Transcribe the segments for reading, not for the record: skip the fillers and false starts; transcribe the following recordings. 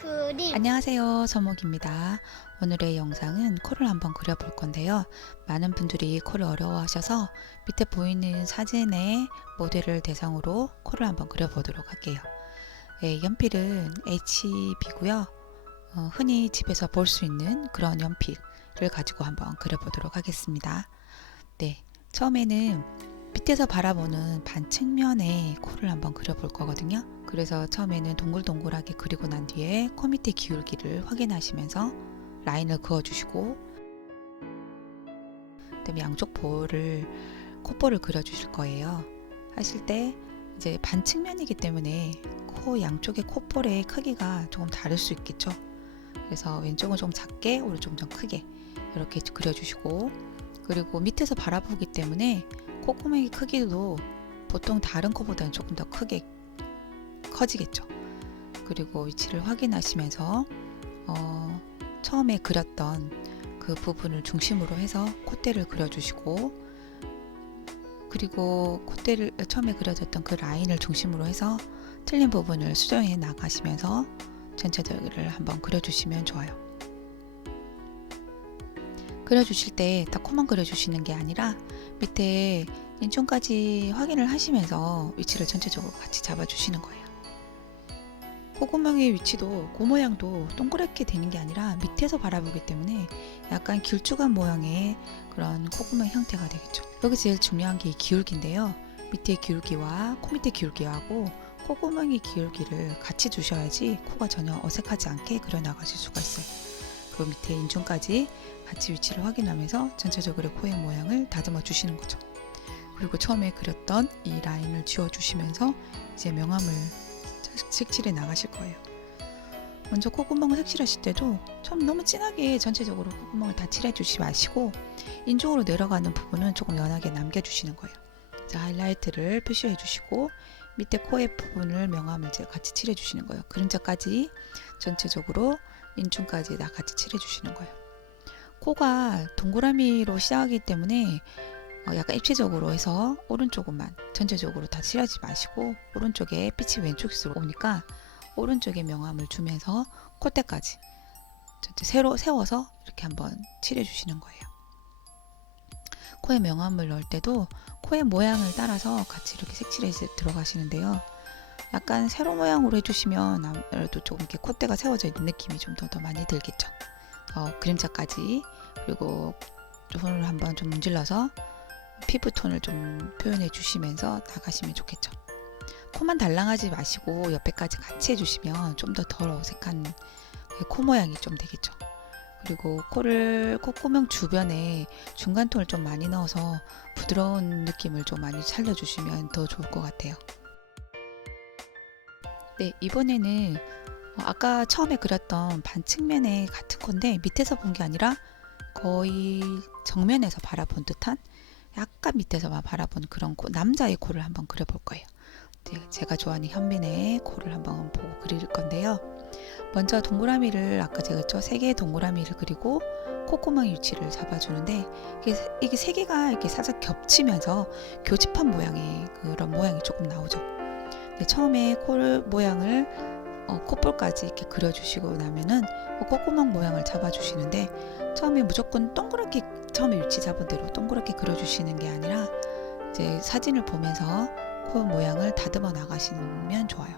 그림. 안녕하세요, 서목입니다. 오늘의 영상은 코를 한번 그려볼 건데요. 많은 분들이 코를 어려워하셔서 밑에 보이는 사진의 모델을 대상으로 코를 한번 그려보도록 할게요. 네, 연필은 HB고요. 흔히 집에서 볼 수 있는 그런 연필을 가지고 한번 그려보도록 하겠습니다. 네, 처음에는 밑에서 바라보는 반측면의 코를 한번 그려볼 거거든요. 그래서 처음에는 동글동글하게 그리고 난 뒤에 코 밑에 기울기를 확인하시면서 라인을 그어주시고, 그다음에 양쪽 볼을 콧볼을 그려주실 거예요. 하실 때 이제 반측면이기 때문에 코 양쪽의 콧볼의 크기가 조금 다를 수 있겠죠. 그래서 왼쪽은 좀 작게, 오른쪽은 좀 크게 이렇게 그려주시고, 그리고 밑에서 바라보기 때문에 콧구멍의 크기도 보통 다른 코보다는 조금 더 크게 커지겠죠. 그리고 위치를 확인하시면서 처음에 그렸던 그 부분을 중심으로 해서 콧대를 그려주시고, 그리고 콧대를 처음에 그려졌던 그 라인을 중심으로 해서 틀린 부분을 수정해 나가시면서 전체적으로 한번 그려주시면 좋아요. 그려주실 때 딱 코만 그려주시는 게 아니라 밑에 인중까지 확인을 하시면서 위치를 전체적으로 같이 잡아주시는 거예요. 콧구멍의 위치도 코 모양도 동그랗게 되는 게 아니라 밑에서 바라보기 때문에 약간 길쭉한 모양의 그런 콧구멍 형태가 되겠죠. 여기 제일 중요한 게 이 기울기인데요. 밑에 기울기와 코 밑에 기울기하고 콧구멍의 기울기를 같이 주셔야지 코가 전혀 어색하지 않게 그려나가실 수가 있어요. 그리고 밑에 인중까지 같이 위치를 확인하면서 전체적으로 코의 모양을 다듬어 주시는 거죠. 그리고 처음에 그렸던 이 라인을 지워주시면서 이제 명암을 색칠해 나가실 거예요. 먼저 콧구멍을 색칠하실 때도 좀 너무 진하게 전체적으로 콧구멍을 다 칠해 주시지 마시고 인중으로 내려가는 부분은 조금 연하게 남겨주시는 거예요. 자, 하이라이트를 표시해 주시고 밑에 코의 부분을 명암을 이제 같이 칠해 주시는 거예요. 그림자까지 전체적으로 인중까지 다 같이 칠해 주시는 거예요. 코가 동그라미로 시작하기 때문에 약간 입체적으로 해서 오른쪽만 전체적으로 다 칠하지 마시고 오른쪽에 빛이 왼쪽으로 오니까 오른쪽에 명암을 주면서 콧대까지 새로 세워서 이렇게 한번 칠해 주시는 거예요. 코에 명암을 넣을 때도 코의 모양을 따라서 같이 이렇게 색칠해 들어가시는데요. 약간 세로 모양으로 해주시면 아무래도 조금 이렇게 콧대가 세워져 있는 느낌이 좀 더 많이 들겠죠. 그림자까지, 그리고 손을 한번 좀 문질러서 피부톤을 좀 표현해 주시면서 나가시면 좋겠죠. 코만 달랑하지 마시고 옆에까지 같이 해주시면 좀 더 덜 어색한 코 모양이 좀 되겠죠. 그리고 콧구멍 주변에 중간톤을 좀 많이 넣어서 부드러운 느낌을 좀 많이 살려주시면 더 좋을 것 같아요. 네, 이번에는 아까 처음에 그렸던 반측면의 같은 건데 밑에서 본 게 아니라 거의 정면에서 바라본 듯한 약간 밑에서만 바라본 그런 코, 남자의 코를 한번 그려볼 거예요. 제가 좋아하는 현빈의 코를 한번 보고 그릴 건데요. 먼저 동그라미를 아까 제가 했죠? 3개의 동그라미를 그리고 콧구멍 위치를 잡아주는데 이게 3개가 이렇게 살짝 겹치면서 교집합 모양의 그런 모양이 조금 나오죠. 처음에 코 모양을 콧볼까지 이렇게 그려주시고 나면은 콧구멍 모양을 잡아주시는데 처음에 무조건 동그랗게 처음에 위치 잡은 대로 동그랗게 그려주시는 게 아니라 이제 사진을 보면서 코 모양을 다듬어 나가시면 좋아요.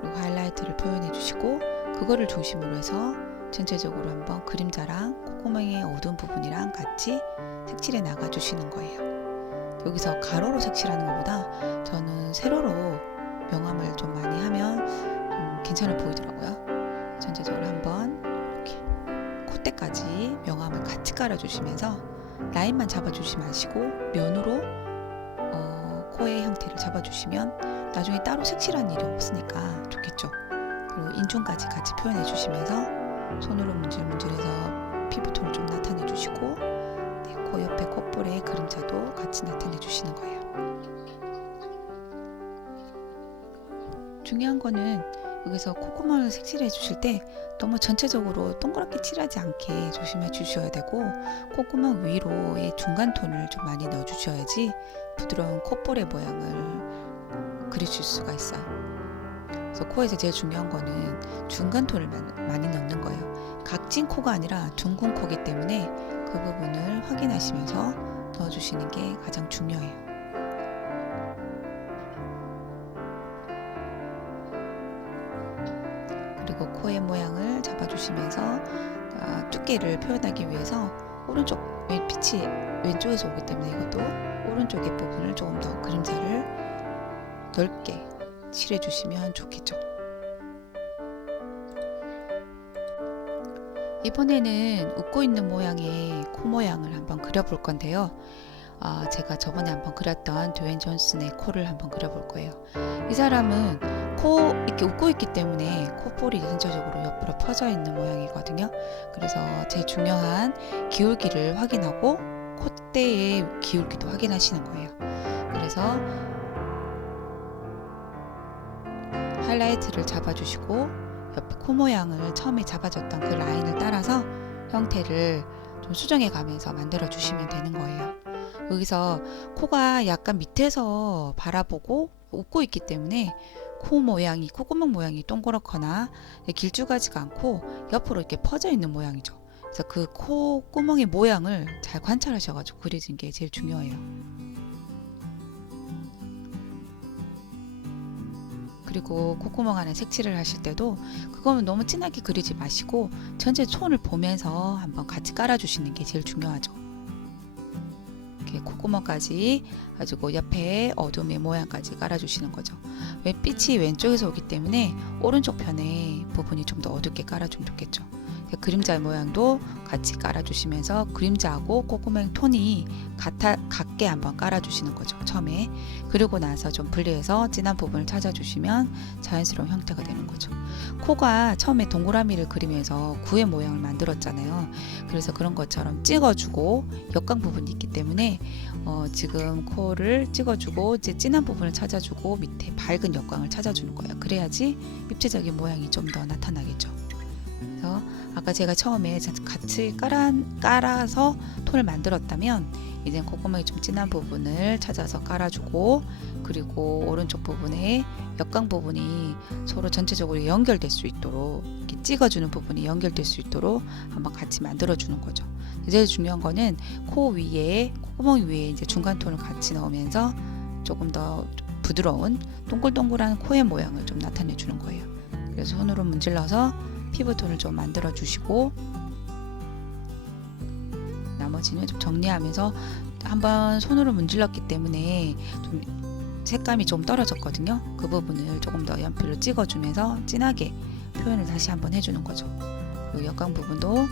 그리고 하이라이트를 표현해 주시고 그거를 중심으로 해서 전체적으로 한번 그림자랑 콧구멍의 어두운 부분이랑 같이 색칠해 나가 주시는 거예요. 여기서 가로로 색칠하는 것보다 저는 세로로 명암을 좀 많이 하면 좀 괜찮아 보이더라고요. 전체적으로 한번 이렇게 콧대까지 명암을 같이 깔아주시면서 라인만 잡아주지 마시고 면으로 코의 형태를 잡아주시면 나중에 따로 색칠하는 일이 없으니까 좋겠죠. 그리고 인중까지 같이 표현해 주시면서 손으로 문질문질해서 피부톤을 좀 나타내 주시고 코 옆에 콧볼에 그림자도 같이 나타내 주시는 거예요. 중요한 거는 여기서 콧구멍을 색칠해 주실 때 너무 전체적으로 동그랗게 칠하지 않게 조심해 주셔야 되고 콧구멍 위로의 중간 톤을 좀 많이 넣어 주셔야지 부드러운 콧볼의 모양을 그리실 수가 있어요. 그래서 코에서 제일 중요한 거는 중간 톤을 많이 넣는 거예요. 각진 코가 아니라 둥근 코기 때문에 그 부분을 확인하시면서 넣어주시는 게 가장 중요해요. 그리고 코의 모양을 잡아주시면서 두께를 표현하기 위해서 오른쪽 빛이 왼쪽에서 오기 때문에 이것도 오른쪽의 부분을 조금 더 그림자를 넓게 칠해주시면 좋겠죠. 이번에는 웃고 있는 모양의 코 모양을 한번 그려볼 건데요. 제가 저번에 한번 그렸던 드웨인 존슨의 코를 한번 그려볼 거예요. 이 사람은 이렇게 웃고 있기 때문에 콧볼이 전체적으로 옆으로 퍼져 있는 모양이거든요. 그래서 제일 중요한 기울기를 확인하고 콧대의 기울기도 확인하시는 거예요. 그래서 하이라이트를 잡아주시고 옆에 코 모양을 처음에 잡아줬던 그 라인을 따라서 형태를 좀 수정해 가면서 만들어 주시면 되는 거예요. 여기서 코가 약간 밑에서 바라보고 웃고 있기 때문에 콧구멍 모양이 동그랗거나 길쭉하지가 않고 옆으로 이렇게 퍼져 있는 모양이죠. 그래서 그 콧구멍의 모양을 잘 관찰하셔가지고 그려진 게 제일 중요해요. 그리고 콧구멍 안에 색칠을 하실 때도 그거는 너무 진하게 그리지 마시고 전체 톤을 보면서 한번 같이 깔아주시는 게 제일 중요하죠. 이렇게 콧구멍까지 가지고 옆에 어둠의 모양까지 깔아주시는 거죠. 빛이 왼쪽에서 오기 때문에 오른쪽 편의 부분이 좀 더 어둡게 깔아주면 좋겠죠. 그림자 모양도 같이 깔아주시면서 그림자하고 콧구멍 톤이 같게 한번 깔아주시는 거죠. 처음에. 그리고 나서 좀 분리해서 진한 부분을 찾아주시면 자연스러운 형태가 되는 거죠. 코가 처음에 동그라미를 그리면서 구의 모양을 만들었잖아요. 그래서 그런 것처럼 찍어주고 역광 부분이 있기 때문에 지금 코를 찍어주고 이제 진한 부분을 찾아주고 밑에 밝은 역광을 찾아주는 거예요. 그래야지 입체적인 모양이 좀 더 나타나겠죠. 그래서 아까 제가 처음에 같이 깔아서 톤을 만들었다면 이제 콧구멍이 좀 진한 부분을 찾아서 깔아주고 그리고 오른쪽 부분에 역광 부분이 서로 전체적으로 연결될 수 있도록 이렇게 찍어주는 부분이 연결될 수 있도록 한번 같이 만들어주는 거죠. 제일 중요한 거는 콧구멍 위에 이제 중간 톤을 같이 넣으면서 조금 더 부드러운 동글동글한 코의 모양을 좀 나타내 주는 거예요. 그래서 손으로 문질러서 피부톤을 좀 만들어 주시고 나머지는 좀 정리하면서 한번 손으로 문질렀기 때문에 좀 색감이 좀 떨어졌거든요. 그 부분을 조금 더 연필로 찍어주면서 진하게 표현을 다시 한번 해주는 거죠. 그리고 역광 부분도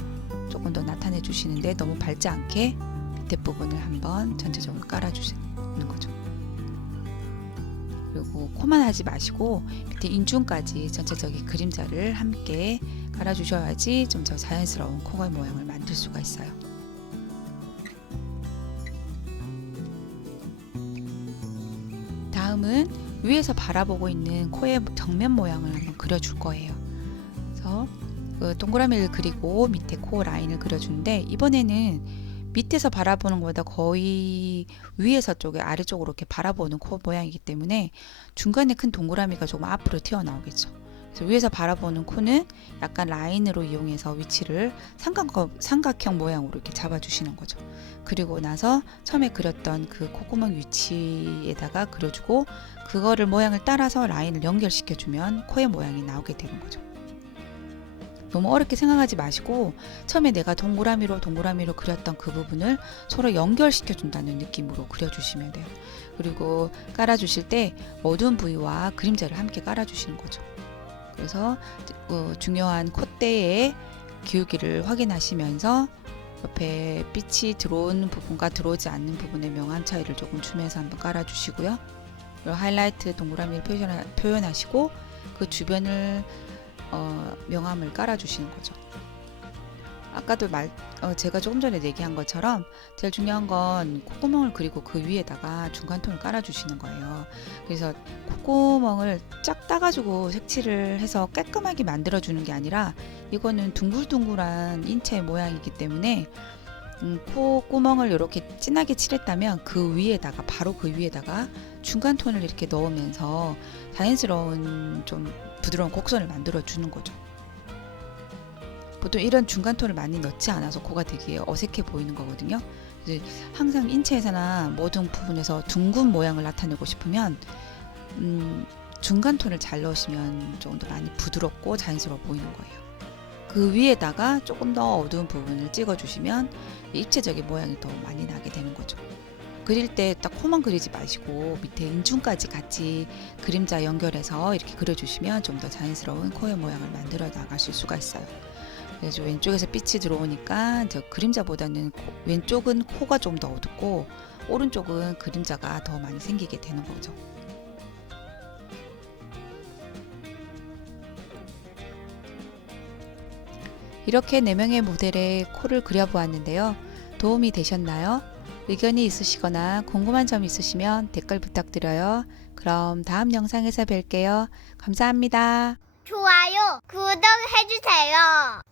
조금 더 나타내 주시는데 너무 밝지 않게 밑에 부분을 한번 전체적으로 깔아주시는 거죠. 그리고 코만 하지 마시고 밑에 인중까지 전체적인 그림자를 함께 깔아주셔야지 좀 더 자연스러운 코의 모양을 만들 수가 있어요. 다음은 위에서 바라보고 있는 코의 정면 모양을 한번 그려줄 거예요. 그래서 그 동그라미를 그리고 밑에 코 라인을 그려주는데 이번에는 밑에서 바라보는 것보다 거의 위에서 쪽에 아래쪽으로 이렇게 바라보는 코 모양이기 때문에 중간에 큰 동그라미가 조금 앞으로 튀어나오겠죠. 그래서 위에서 바라보는 코는 약간 라인으로 이용해서 위치를 삼각형 모양으로 이렇게 잡아주시는 거죠. 그리고 나서 처음에 그렸던 그 콧구멍 위치에다가 그려주고 그거를 모양을 따라서 라인을 연결시켜주면 코의 모양이 나오게 되는 거죠. 너무 어렵게 생각하지 마시고 처음에 내가 동그라미로 그렸던 그 부분을 서로 연결시켜 준다는 느낌으로 그려주시면 돼요. 그리고 깔아주실 때 어두운 부위와 그림자를 함께 깔아주시는 거죠. 그래서 중요한 콧대의 기울기를 확인하시면서 옆에 빛이 들어오는 부분과 들어오지 않는 부분의 명암 차이를 조금 주면서 한번 깔아주시고요. 그리고 하이라이트 동그라미를 표현하시고 그 주변을 명암을 깔아주시는 거죠. 아까도 제가 조금 전에 얘기한 것처럼 제일 중요한 건 콧구멍을 그리고 그 위에다가 중간톤을 깔아주시는 거예요. 그래서 콧구멍을 쫙 따가지고 색칠을 해서 깔끔하게 만들어주는 게 아니라 이거는 둥글둥글한 인체 모양이기 때문에 코 구멍을 이렇게 진하게 칠했다면 바로 그 위에다가 중간 톤을 이렇게 넣으면서 자연스러운 좀 부드러운 곡선을 만들어 주는 거죠. 보통 이런 중간 톤을 많이 넣지 않아서 코가 되게 어색해 보이는 거거든요. 그래서 항상 인체에서나 모든 부분에서 둥근 모양을 나타내고 싶으면 중간 톤을 잘 넣으시면 좀 더 많이 부드럽고 자연스러워 보이는 거예요. 그 위에다가 조금 더 어두운 부분을 찍어주시면 입체적인 모양이 더 많이 나게 되는 거죠. 그릴 때 딱 코만 그리지 마시고 밑에 인중까지 같이 그림자 연결해서 이렇게 그려주시면 좀 더 자연스러운 코의 모양을 만들어 나가실 수가 있어요. 그래서 왼쪽에서 빛이 들어오니까 저 그림자보다는 왼쪽은 코가 좀 더 어둡고 오른쪽은 그림자가 더 많이 생기게 되는 거죠. 이렇게 4명의 모델의 코를 그려보았는데요. 도움이 되셨나요? 의견이 있으시거나 궁금한 점 있으시면 댓글 부탁드려요. 그럼 다음 영상에서 뵐게요. 감사합니다. 좋아요, 구독해주세요.